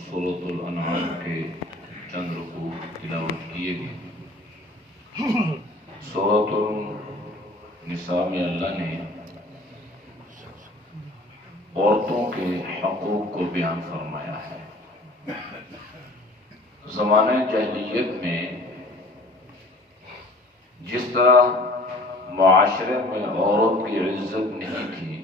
سورۃ الانعام کے چند رکوع تلاوت کیے گئے۔ سورۃ النساء میں اللہ نے عورتوں کے حقوق کو بیان فرمایا ہے۔ زمانہ جاہلیت میں جس طرح معاشرے میں عورت کی عزت نہیں تھی،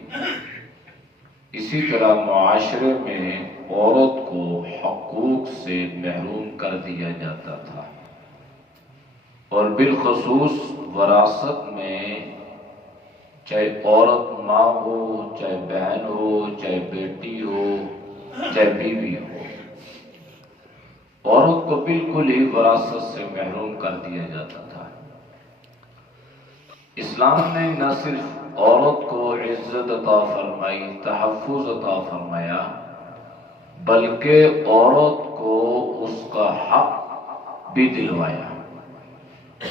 اسی طرح معاشرے میں عورت کو حقوق سے محروم کر دیا جاتا تھا، اور بالخصوص وراثت میں چاہے عورت ماں ہو، چاہے بہن ہو، چاہے بیٹی ہو، چاہے بیوی ہو، عورت کو بالکل ہی وراثت سے محروم کر دیا جاتا تھا۔ اسلام نے نہ صرف عورت کو عزت عطا فرمائی، تحفظ عطا فرمایا، بلکہ عورت کو اس کا حق بھی دلوایا۔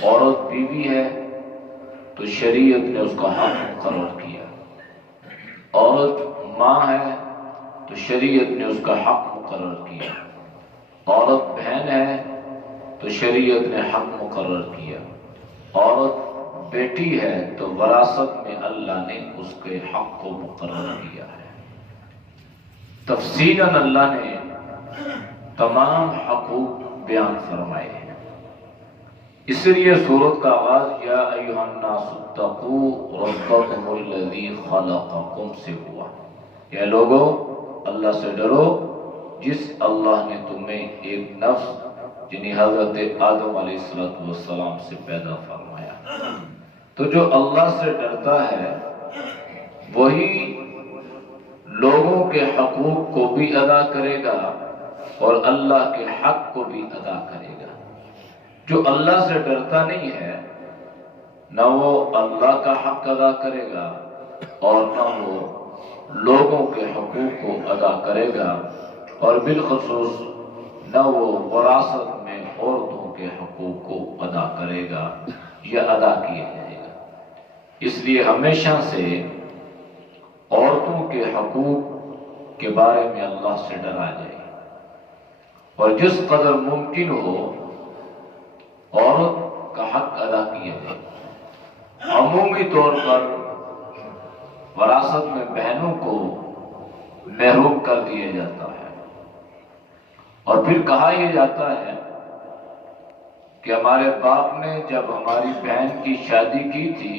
عورت بیوی ہے تو شریعت نے اس کا حق مقرر کیا، عورت ماں ہے تو شریعت نے اس کا حق مقرر کیا، عورت بہن ہے تو شریعت نے حق مقرر کیا، عورت بیٹی ہے تو وراثت میں اللہ نے اس کے حق کو مقرر کیا ہے۔ تفصیلاً اللہ نے تمام حقوق بیان فرمائے ہیں۔ اس لیے سورت کا آغاز یا ایھا الناس اتقوا ربکم الذی خلقکم سے ہوا۔ اے لوگو، اللہ سے ڈرو جس اللہ نے تمہیں ایک نفس یعنی حضرت آدم علیہ السلام سے پیدا فرمایا۔ تو جو اللہ سے ڈرتا ہے وہی لوگوں کے حقوق کو بھی ادا کرے گا اور اللہ کے حق کو بھی ادا کرے گا۔ جو اللہ سے ڈرتا نہیں ہے نہ وہ اللہ کا حق ادا کرے گا اور نہ وہ لوگوں کے حقوق کو ادا کرے گا، اور بالخصوص نہ وہ وراثت میں عورتوں کے حقوق کو ادا کرے گا یا ادا کیا جائے گا۔ اس لیے ہمیشہ سے عورتوں کے حقوق کے بارے میں اللہ سے ڈرا جائے، اور جس قدر ممکن ہو عورت کا حق ادا کیا جائے۔ عمومی طور پر وراثت میں بہنوں کو محروم کر دیا جاتا ہے، اور پھر کہا یہ جاتا ہے کہ ہمارے باپ نے جب ہماری بہن کی شادی کی تھی،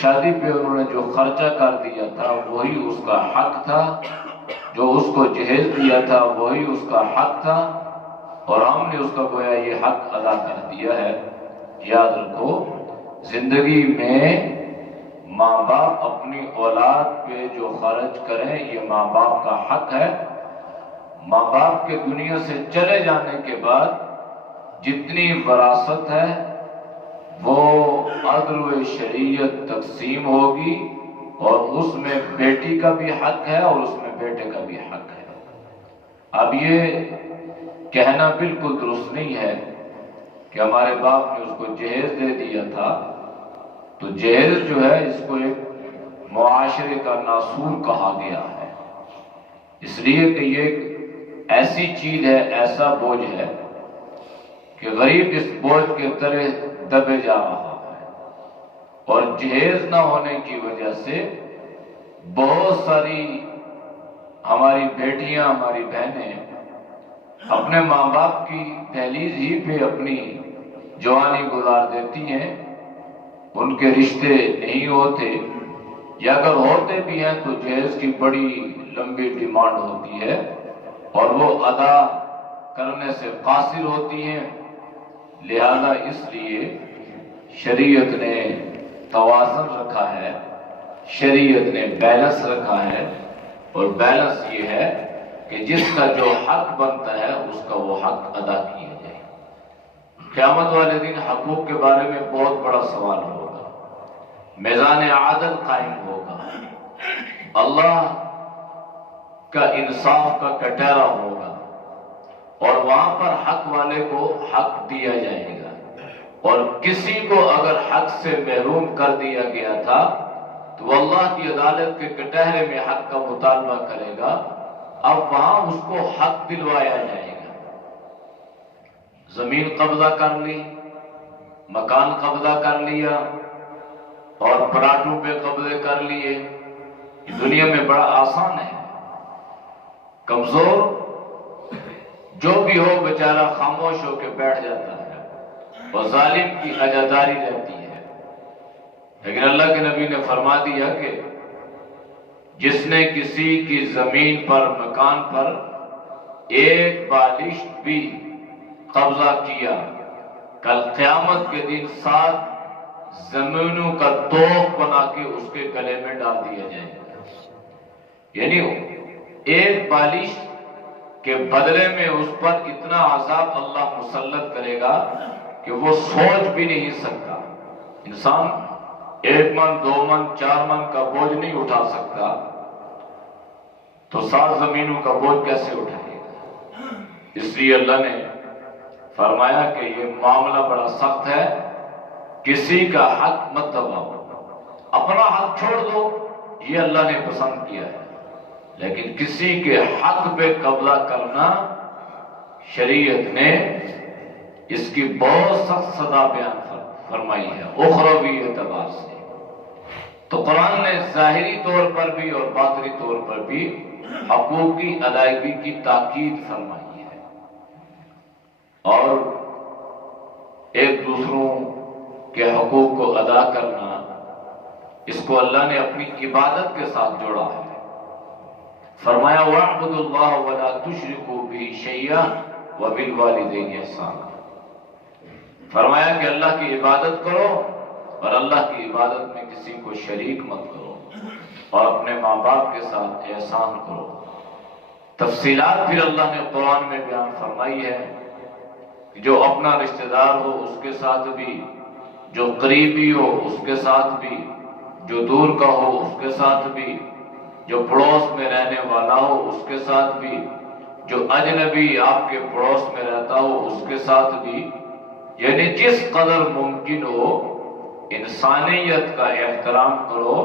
شادی پہ انہوں نے جو خرچہ کر دیا تھا وہی اس کا حق تھا، جو اس کو جہیز دیا تھا وہی اس کا حق تھا، اور ہم نے اس کا گویا یہ حق ادا کر دیا ہے۔ یاد رکھو، زندگی میں ماں باپ اپنی اولاد پہ جو خرچ کریں یہ ماں باپ کا حق ہے۔ ماں باپ کے دنیا سے چلے جانے کے بعد جتنی وراثت ہے وہ عدل و شریعت تقسیم ہوگی، اور اس میں بیٹی کا بھی حق ہے اور اس میں بیٹے کا بھی حق ہے۔ اب یہ کہنا بالکل درست نہیں ہے کہ ہمارے باپ نے اس کو جہیز دے دیا تھا، تو جہیز جو ہے اس کو ایک معاشرے کا ناسور کہا گیا ہے، اس لیے کہ یہ ایک ایسی چیز ہے، ایسا بوجھ ہے کہ غریب اس بوجھ کے تلے دبے جا رہا ہے، اور جہیز نہ ہونے کی وجہ سے بہت ساری ہماری بیٹیاں، ہماری بہنیں اپنے ماں باپ کی دہلیز ہی پہ اپنی جوانی گزار دیتی ہیں۔ ان کے رشتے نہیں ہوتے، یا اگر ہوتے بھی ہیں تو جہیز کی بڑی لمبی ڈیمانڈ ہوتی ہے اور وہ ادا کرنے سے قاصر ہوتی ہیں۔ لہذا اس لیے شریعت نے توازن رکھا ہے، شریعت نے بیلنس رکھا ہے، اور بیلنس یہ ہے کہ جس کا جو حق بنتا ہے اس کا وہ حق ادا کیا جائے۔ قیامت والے دن حقوق کے بارے میں بہت بڑا سوال ہوگا، میزان عادل قائم ہوگا، اللہ کا انصاف کا کٹہرا ہوگا، اور وہاں پر حق والے کو حق دیا جائے گا، اور کسی کو اگر حق سے محروم کر دیا گیا تھا تو اللہ کی عدالت کے کٹہرے میں حق کا مطالبہ کرے گا اب وہاں اس کو حق دلوایا جائے گا۔ زمین قبضہ کر لی، مکان قبضہ کر لیا اور پلاٹوں پہ قبضے کر لیے، دنیا میں بڑا آسان ہے۔ کمزور جو بھی ہو بیچارہ خاموش ہو کے بیٹھ جاتا ہے اور ظالم کی عزاداری رہتی ہے۔ لیکن اللہ کے نبی نے فرما دیا کہ جس نے کسی کی زمین پر، مکان پر ایک بالشت بھی قبضہ کیا، کل قیامت کے دن 7 زمینوں کا توق بنا کے اس کے گلے میں ڈال دیا جائے گا۔ یعنی ایک بالش کے بدلے میں اس پر اتنا عذاب اللہ مسلط کرے گا کہ وہ سوچ بھی نہیں سکتا۔ انسان 1 من 2 من 4 من کا بوجھ نہیں اٹھا سکتا، تو 7 زمینوں کا بوجھ کیسے اٹھائے گا؟ اس لیے اللہ نے فرمایا کہ یہ معاملہ بڑا سخت ہے، کسی کا حق مت دباؤ، اپنا حق چھوڑ دو، یہ اللہ نے پسند کیا ہے، لیکن کسی کے حق پہ قبضہ کرنا شریعت نے اس کی بہت سخت سزا بیان فرمائی ہے اخروی اعتبار سے۔ تو قرآن نے ظاہری طور پر بھی اور باطنی طور پر بھی حقوق کی ادائیگی کی تاکید فرمائی ہے، اور ایک دوسروں کے حقوق کو ادا کرنا، اس کو اللہ نے اپنی عبادت کے ساتھ جوڑا ہے۔ فرمایا وَاعْبُدُوا اللَّهَ وَلَا تُشْرِكُوا بِهِ شَيْئًا وَبِالْوَالِدَيْنِ إِحْسَانًا۔ فرمایا کہ اللہ کی عبادت کرو اور اللہ کی عبادت میں کسی کو شریک مت کرو، اور اپنے ماں باپ کے ساتھ احسان کرو۔ تفصیلات پھر اللہ نے قرآن میں بیان فرمائی ہے کہ جو اپنا رشتہ دار ہو اس کے ساتھ بھی، جو قریبی ہو اس کے ساتھ بھی، جو دور کا ہو اس کے ساتھ بھی، جو پڑوس میں رہنے والا ہو اس کے ساتھ بھی، جو اجنبی آپ کے پڑوس میں رہتا ہو اس کے ساتھ بھی، یعنی جس قدر ممکن ہو انسانیت کا احترام کرو،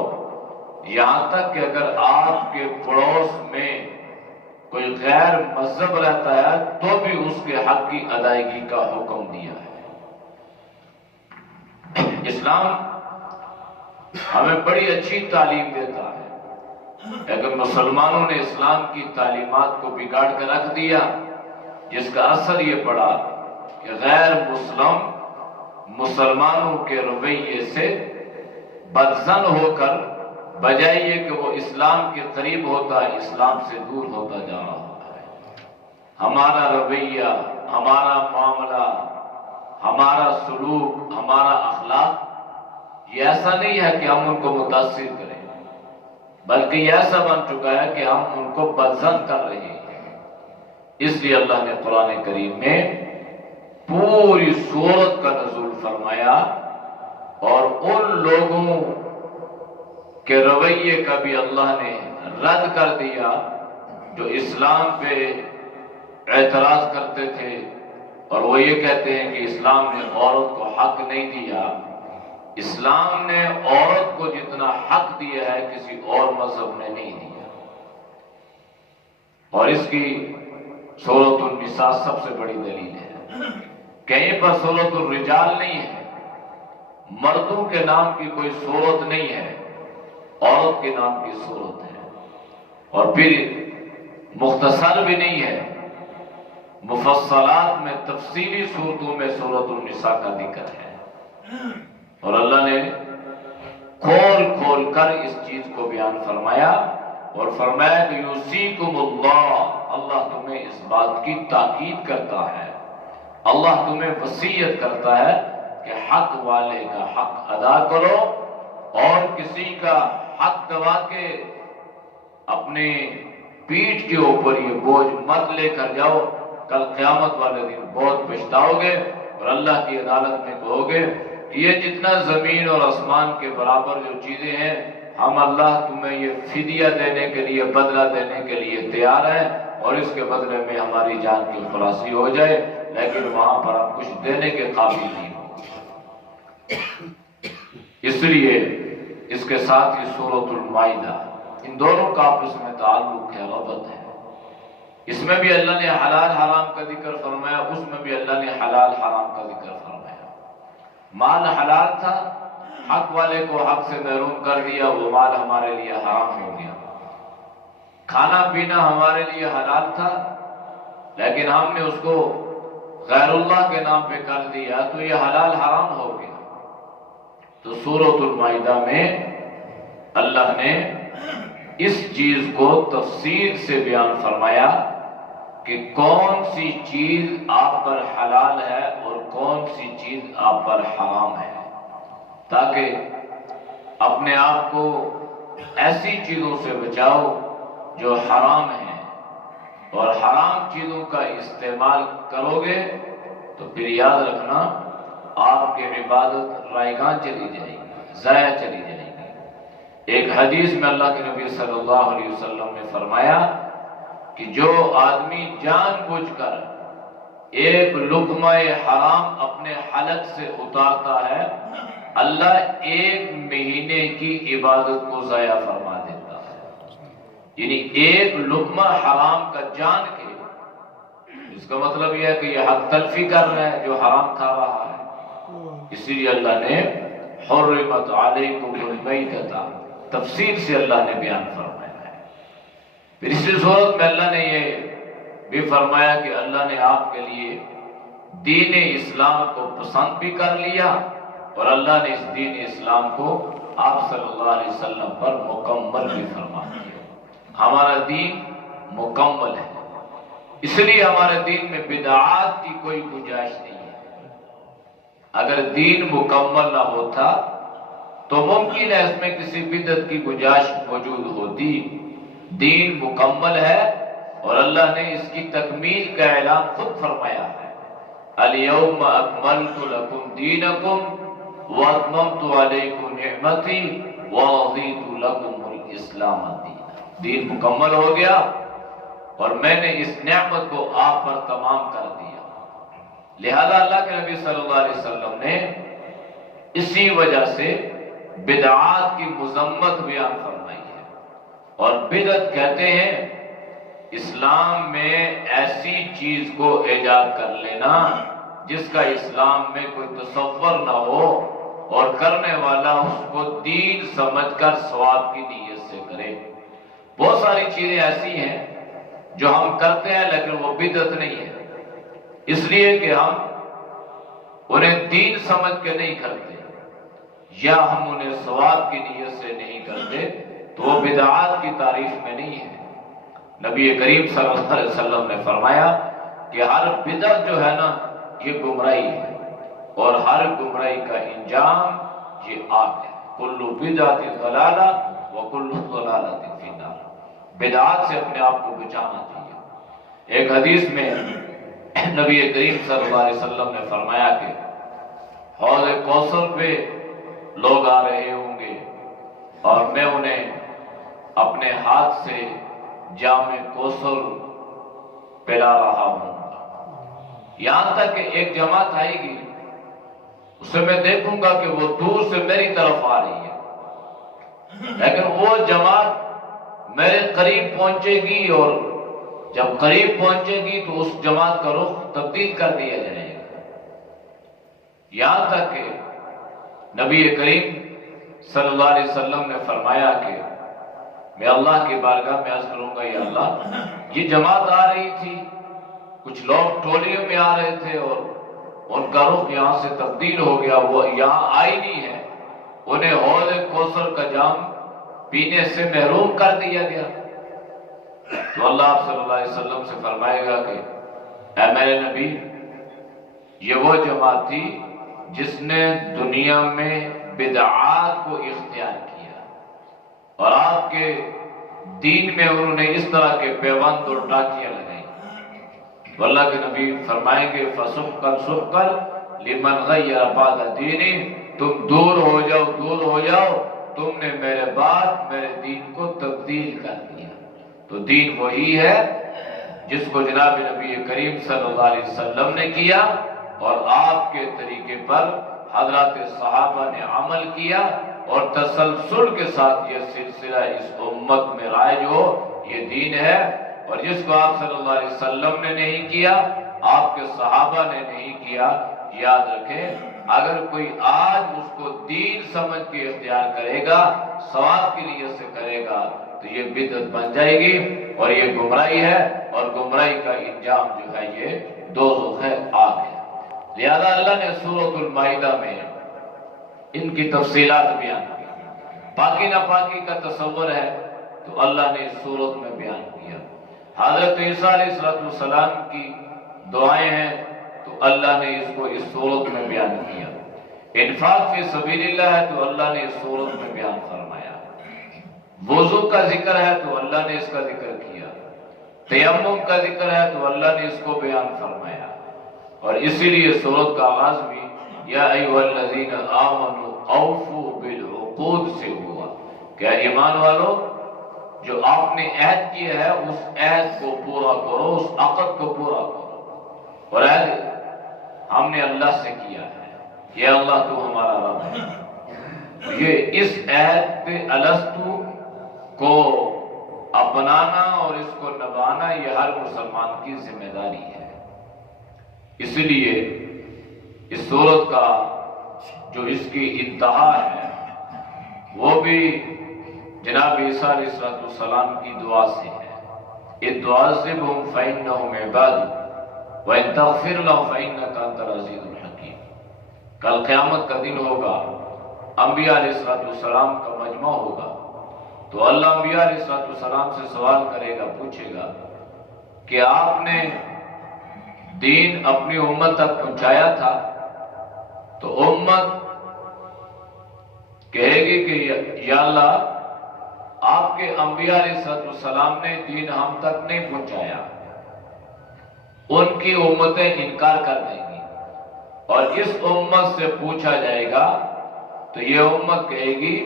یہاں تک کہ اگر آپ کے پڑوس میں کوئی غیر مذہب رہتا ہے تو بھی اس کے حق کی ادائیگی کا حکم دیا ہے۔ اسلام ہمیں بڑی اچھی تعلیم دیتا ہے، لیکن مسلمانوں نے اسلام کی تعلیمات کو بگاڑ کر رکھ دیا، جس کا اثر یہ پڑا کہ غیر مسلم مسلمانوں کے رویے سے بدظن ہو کر بجائے یہ کہ وہ اسلام کے قریب ہوتا ہے، اسلام سے دور ہوتا جا رہا ہے۔ ہمارا رویہ، ہمارا معاملہ، ہمارا سلوک، ہمارا اخلاق یہ ایسا نہیں ہے کہ ہم ان کو متاثر کریں، بلکہ یہ ایسا بن چکا ہے کہ ہم ان کو بدظن کر رہے ہیں۔ اس لیے اللہ نے قرآن کریم میں پوری سورت کا نزول فرمایا اور ان لوگوں کے رویے کا بھی اللہ نے رد کر دیا جو اسلام پہ اعتراض کرتے تھے، اور وہ یہ کہتے ہیں کہ اسلام نے عورت کو حق نہیں دیا۔ اسلام نے عورت کو جتنا حق دیا ہے کسی اور مذہب نے نہیں دیا، اور اس کی سورۃ النساء سب سے بڑی دلیل ہے۔ کہیں پر سورۃ الرجال نہیں ہے، مردوں کے نام کی کوئی سورت نہیں ہے، عورت کے نام کی سورت ہے، اور پھر مختصر بھی نہیں ہے، مفصلات میں تفصیلی صورتوں میں سورۃ النساء کا ذکر ہے، اور اللہ نے کھول کھول کر اس چیز کو بیان فرمایا اور فرمایا کہ یوصیکم اللہ تمہیں اس بات کی تاکید کرتا ہے، اللہ تمہیں وصیت کرتا ہے کہ حق والے کا حق ادا کرو، اور کسی کا حق دبا کے اپنے پیٹھ کے اوپر یہ بوجھ مت لے کر جاؤ، کل قیامت والے دن بہت پچھتاؤ گے اور اللہ کی عدالت میں کہو گے کہ یہ جتنا زمین اور آسمان کے برابر جو چیزیں ہیں، ہم اللہ تمہیں یہ فدیہ دینے کے لیے، بدلہ دینے کے لیے تیار ہیں، اور اس کے بدلے میں ہماری جان کی خلاصی ہو جائے، لیکن وہاں پر ہم کچھ دینے کے قابل نہیں ہوں۔ اس لیے اس کے ساتھ ہی سورۃ المائدہ، ان دونوں کا آپس میں تعلق ہے، ربط ہے۔ اس میں بھی اللہ نے حلال حرام کا ذکر فرمایا، اس میں بھی اللہ نے حلال حرام کا ذکر فرمایا۔ مال حلال تھا، حق والے کو حق سے محروم کر دیا، وہ مال ہمارے لیے حرام ہو گیا۔ کھانا پینا ہمارے لیے حلال تھا، لیکن ہم نے اس کو غیر اللہ کے نام پہ کر دیا تو یہ حلال حرام ہو گیا۔ تو سورۃ المائدہ میں اللہ نے اس چیز کو تفصیل سے بیان فرمایا کہ کون سی چیز آپ پر حلال ہے اور کون سی چیز آپ پر حرام ہے، تاکہ اپنے آپ کو ایسی چیزوں سے بچاؤ جو حرام ہیں، اور حرام چیزوں کا استعمال کرو گے تو پھر یاد رکھنا آپ کی عبادت رائیگاں چلی جائے گی، ضائع چلی جائے گی۔ ایک حدیث میں اللہ کے نبی صلی اللہ علیہ وسلم نے فرمایا کہ جو آدمی جان بوجھ کر ایک لقمہ حرام اپنے حلق سے اتارتا ہے، اللہ ایک مہینے کی عبادت کو ضائع فرما دیتا ہے۔ یعنی ایک لقمہ حرام کا جان کے، اس کا مطلب یہ ہے کہ یہ حق تلفی کر رہا ہے جو حرام کھا رہا ہے۔ اسی لیے اللہ نے حرمت علیکم المیتۃ تفصیل سے اللہ نے بیان فرمایا ہے۔ پھر اسی صورت میں اللہ نے یہ بھی فرمایا کہ اللہ نے آپ کے لیے دین اسلام کو پسند بھی کر لیا، اور اللہ نے اس دین اسلام کو آپ صلی اللہ علیہ وسلم پر مکمل بھی فرما دیا۔ ہمارا دین مکمل ہے، اس لیے ہمارے دین میں بدعات کی کوئی گنجائش نہیں ہے۔ اگر دین مکمل نہ ہوتا تو ممکن ہے اس میں کسی بدعت کی گنجائش موجود ہوتی۔ دین مکمل ہے اور اللہ نے اس کی تکمیل کا اعلان خود فرمایا ہے، الیوم اکملت لکم دینکم واتممت علیکم نعمتی ورضیت لکم الاسلام دینا۔ دین مکمل ہو گیا اور میں نے اس نعمت کو آپ پر تمام کر دیا۔ لہذا اللہ کے نبی صلی اللہ علیہ وسلم نے اسی وجہ سے بدعات کی مذمت بیان فرمائی ہے، اور بدعت کہتے ہیں اسلام میں ایسی چیز کو ایجاد کر لینا جس کا اسلام میں کوئی تصور نہ ہو، اور کرنے والا اس کو دین سمجھ کر ثواب کی نیت سے کرے۔ بہت ساری چیزیں ایسی ہیں جو ہم کرتے ہیں لیکن وہ بدعت نہیں ہے، اس لیے کہ ہم انہیں دین سمجھ کے نہیں کرتے یا ہم انہیں ثواب کی نیت سے نہیں کرتے، تو وہ بدعات کی تعریف میں نہیں ہے۔ نبی کریم صلی اللہ علیہ وسلم نے فرمایا کہ ہر بدعت جو ہے نا یہ گمراہی ہے، اور ہر گمراہی کا انجام یہ آگ ہے۔ کل بدعت ضلالہ وکل ضلالۃ فی النار۔ بدعات سے اپنے آپ کو بچانا چاہیے۔ ایک حدیث میں نبی کریم صلی اللہ علیہ وسلم نے فرمایا کہ حوض کوثر پہ لوگ آ رہے ہوں گے اور میں انہیں اپنے ہاتھ سے جام کوثر پلا رہا ہوں، یہاں تک کہ ایک جماعت آئے گی، اسے میں دیکھوں گا کہ وہ دور سے میری طرف آ رہی ہے، لیکن وہ جماعت میرے قریب پہنچے گی، اور جب قریب پہنچے گی تو اس جماعت کا رخ تبدیل کر دیا جائے گا، یہاں تک کہ نبی کریم صلی اللہ علیہ وسلم نے فرمایا کہ میں اللہ کی بارگاہ میں عرض کروں گا، یا اللہ یہ جماعت آ رہی تھی، کچھ لوگ ٹولیوں میں آ رہے تھے اور ان کا رخ یہاں سے تبدیل ہو گیا، وہ یہاں آئی نہیں ہے، انہیں حوض کوثر کا جام پینے سے محروم کر دیا گیا۔ تو اللہ صلی اللہ علیہ وسلم سے فرمائے گا کہ اے میرے نبی، یہ وہ جماعت تھی جس نے دنیا میں بدعات کو اختیار کیا، اور آپ کے دین میں انہوں نے اس طرح کے پیوند اور ٹاکیاں لگائی۔ تو اللہ کے نبی فرمائیں گے فَسُحْقًا سُحْقًا لِمَنْ غَيَّرَ بَعْدَ دِينِهِ، تم دور ہو جاؤ، دور ہو جاؤ، تم نے میرے بعد میرے دین کو تبدیل کر دیا۔ تو دین وہی ہے جس کو جناب نبی کریم صلی اللہ علیہ وسلم نے کیا، اور آپ کے طریقے پر حضرات صحابہ نے عمل کیا، اور تسلسل کے ساتھ یہ سلسلہ اس امت میں رائج ہو، یہ دین ہے۔ اور جس کو آپ صلی اللہ علیہ وسلم نے نہیں کیا، آپ کے صحابہ نے نہیں کیا، یاد رکھیں اگر کوئی آج اس کو دین سمجھ کے اختیار کرے گا، ثواب کی نیت سے کرے گا، تو یہ بدعت بن جائے گی اور یہ گمراہی ہے، اور گمراہی کا انجام جو ہے یہ دوزخ ہے، آگ ہے۔ لہذا اللہ نے سورۃ المائدہ میں ان کی تفصیلات بیان کی۔ پاکی ناپاکی کا تصور ہے تو اللہ نے اس صورت میں بیان کیا۔ حضرت عیسیٰ علیہ السلام کی دعائیں ہیں تو اللہ نے اس کو اس صورت میں بیان کیا۔ انفاق فی سبیل اللہ ہے تو اللہ نے اس صورت میں بیان فرمایا۔ وضو کا ذکر ہے تو اللہ نے اس کا ذکر کیا۔ تیمم کا ذکر ہے تو اللہ نے اس کو بیان فرمایا، اور اسی لیے صورت کا آغاز بھی یا ایھا الذین آمنوا اوفوا بالعقود سے ہوا۔ کیا ایمان والو، جو آپ نے عہد کیا ہے اس عہد کو پورا کرو، اس عقد کو پورا کرو۔ اور عہد ہم نے اللہ سے کیا ہے، یہ اللہ تو ہمارا رب ہے۔ یہ اس عہد پہ الستو کو اپنانا اور اس کو نبھانا یہ ہر مسلمان کی ذمہ داری ہے۔ اس لیے اس صورت کا جو اس کی انتہا ہے وہ بھی جناب عیسیٰ علیہ السلام کی دعا سے ہے۔ اِن تُعَذِّبْهُمْ فَإِنَّهُمْ عِبَادُكَ وَإِن تَغْفِرْ لَهُمْ فَإِنَّكَ أَنْتَ الْعَزِيزُ الْحَكِيمُ۔ کل قیامت کا دن ہوگا، انبیاء علیہ السلام کا مجمع ہوگا، تو اللہ انبیاء علیہ السلام سے سوال کرے گا، پوچھے گا کہ آپ نے دین اپنی امت تک پہنچایا تھا؟ تو امت کہے گی کہ یا اللہ آپ کے انبیاء علیہ السلام نے دین ہم تک نہیں پہنچایا۔ ان کی امتیں انکار کر دیں گی، اور اس امت سے پوچھا جائے گا تو یہ امت کہے گی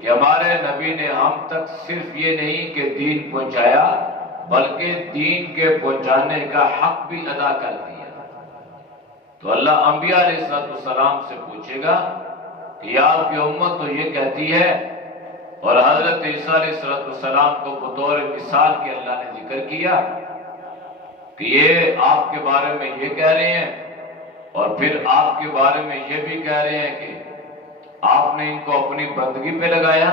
کہ ہمارے نبی نے ہم تک صرف یہ نہیں کہ دین پہنچایا بلکہ دین کے پہنچانے کا حق بھی ادا کر دیا۔ تو اللہ انبیاء علیہ السلام سے پوچھے گا کہ آپ کی امت تو یہ کہتی ہے، اور حضرت عیسیٰ علیہ السلام کو بطور مثال کے اللہ نے ذکر کیا کہ یہ آپ کے بارے میں یہ کہہ رہے ہیں، اور پھر آپ کے بارے میں یہ بھی کہہ رہے ہیں کہ آپ نے ان کو اپنی بندگی پہ لگایا،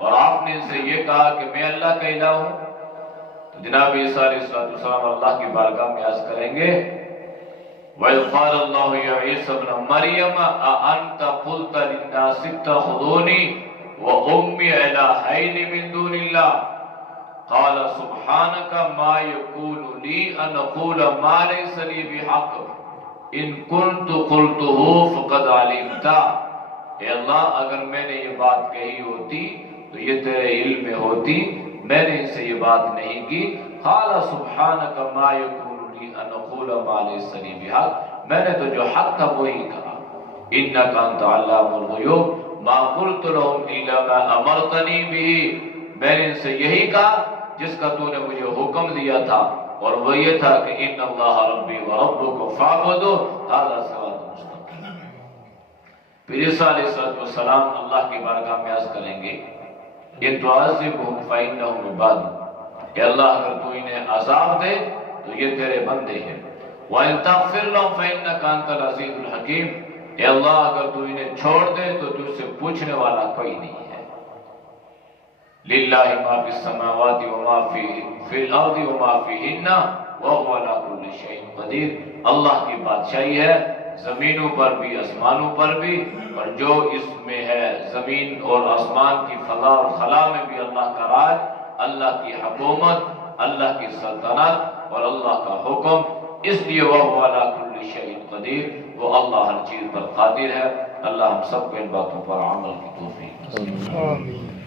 اور آپ نے ان سے یہ کہا کہ میں اللہ کا الہ ہوں۔ تو جناب عیسیٰ علیہ السلام اللہ کی بارگاہ میں عرض کریں گے وَإِذْ قَالَ اللَّهُ يَا عِيسَى ابْنَ مَرْيَمَ أَأَنْتَ قُلْتَ لِلنَّاسِ اتَّخِذُونِي وَأُمِّيَ إِلَٰهَيْنِ مِن دُونِ اللَّهِ قَالَ سُبْحَانَكَ مَا يَكُونُ لِي أَنْ أَقُولَ مَا لَيْسَ لِي بِحَقٍّ إِن كُنتُ قُلْتُهُ فَقَدْ عَلِمْتَ۔ اے اللہ، اگر میں نے یہ بات کہی ہوتی تو یہ تیرے علم میں ہوتی، میں نے ان سے یہ بات نہیں کی۔ قَالَ سُبْحَانَكَ مَا يَكُونُ ان اقول ما ليس لي بحق، میں نے تو جو حق تھا وہی کہا۔ انك انت علام الغیوب ما قلت لهم الا ما امرتني به، میں نے ان سے یہی کہا جس کا تو نے مجھے حکم دیا تھا، اور وہ یہ تھا کہ ان اللہ ربی وربکم فاعبدوہ ھذا صراط مستقیم۔ پھر عیسیٰ علیہ السلام اللہ کی بارگاہ میں عرض کریں گے ان تعذبهم فانهم عبادک، کہ اللہ اگر تو انہیں عذاب دے تو یہ تیرے بندے ہیں۔ وَإِن تَغْفِرْ لَهُمْ فَإِنَّكَ أَنْتَ الْعَزِيزُ الْحَكِيمُ، اے اللہ اگر تو انہیں چھوڑ دے تو تجھ سے پوچھنے والا کوئی نہیں ہے۔ لِلَّهِ مَا فِي السَّمَاوَاتِ وَمَا فِي الْأَرْضِ وَمَا فِيهِنَّ وَهُوَ عَلَىٰ كُلِّ شَيْءٍ قَدِيرٌ۔ اللہ کی بادشاہی ہے زمینوں پر بھی آسمانوں پر بھی، اور جو اس میں ہے زمین اور آسمان کی فضا اور خلا میں بھی اللہ کا راج، اللہ کی حکومت، اللہ کی سلطنت اور اللہ کا حکم، اس لیے وہ عَلَىٰ كُلِّ شَيْءٍ قدیر، وہ اللہ ہر چیز پر قادر ہے۔ اللہ ہم سب کو ان باتوں پر عمل کی توفیق نصیب فرمائے۔